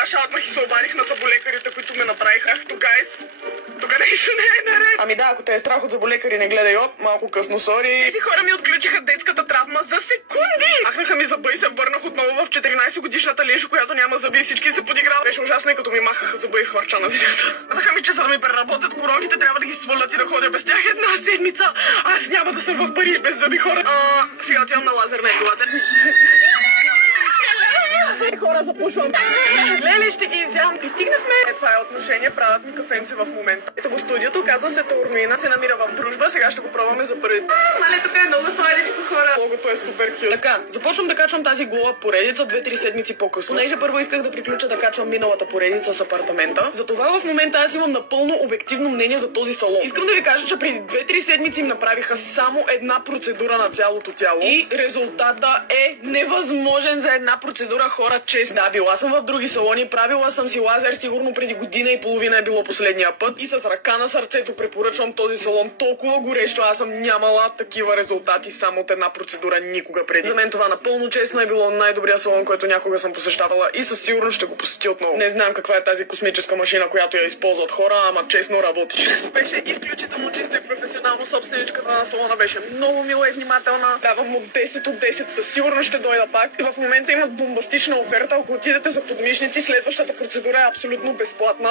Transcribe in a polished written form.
Раша отмах и се обадих на заболекарите, които ме направиха. Ето, гайс, тук нещо не е наред. Ами да, ако те е страх от заболекари, не гледай малко късно, сори. Тези хора ми отключиха детската травма за секунди. Махнаха ми зъба и се върнах отново в 14 годишната Лешо, която няма зъби и всички се подиграли. Беше ужасно и като ми махаха зъба и хвърча на земята. Казаха ми, че за да ми преработят коронките, трябва да ги свалят и да ходя без тях една седмица. Аз няма да съм в Париж без зъби, хора. Сега отивам на лазерна епилация. Хора, запушвам. Леле, ще ги изям. Пристигнахме. Това е отношение, правят ми кафенце в момента. Ето го студиото, казва се Таурмина, се намира в Дружба, сега ще го пробваме за първи. Мале, тук е много сладичко, хора. Логото е супер кют. Така, започвам да качвам тази гола поредица 2-3 седмици по-късно. Понеже първо исках да приключа да качвам миналата поредица с апартамента. Затова в момента аз имам напълно обективно мнение за този салон. Искам да ви кажа, че преди 2-3 седмици им направиха само една процедура на цялото тяло. И резултата е невъзможен за една процедура, хора, чест. Да, била съм в други салони, правила съм си лазер, сигурно преди година и половина е било последния път. И с ръка на сърцето препоръчвам този салон, толкова горещо. Аз съм нямала такива резултати само от една процедура никога преди. За мен това напълно честно е било най-добрият салон, който някога съм посещавала и със сигурност ще го посетя отново. Не знам каква е тази космическа машина, която я използват хора, ама честно работи. Беше изключително чисто и професионално. Собственичката на салона беше много мила и внимателна. Давам му 10 от 10, със сигурност ще дойда пак. И в момента имат бомбастична оферта. Ако отидете за подмишници, следващата процедура е абсолютно безплатна.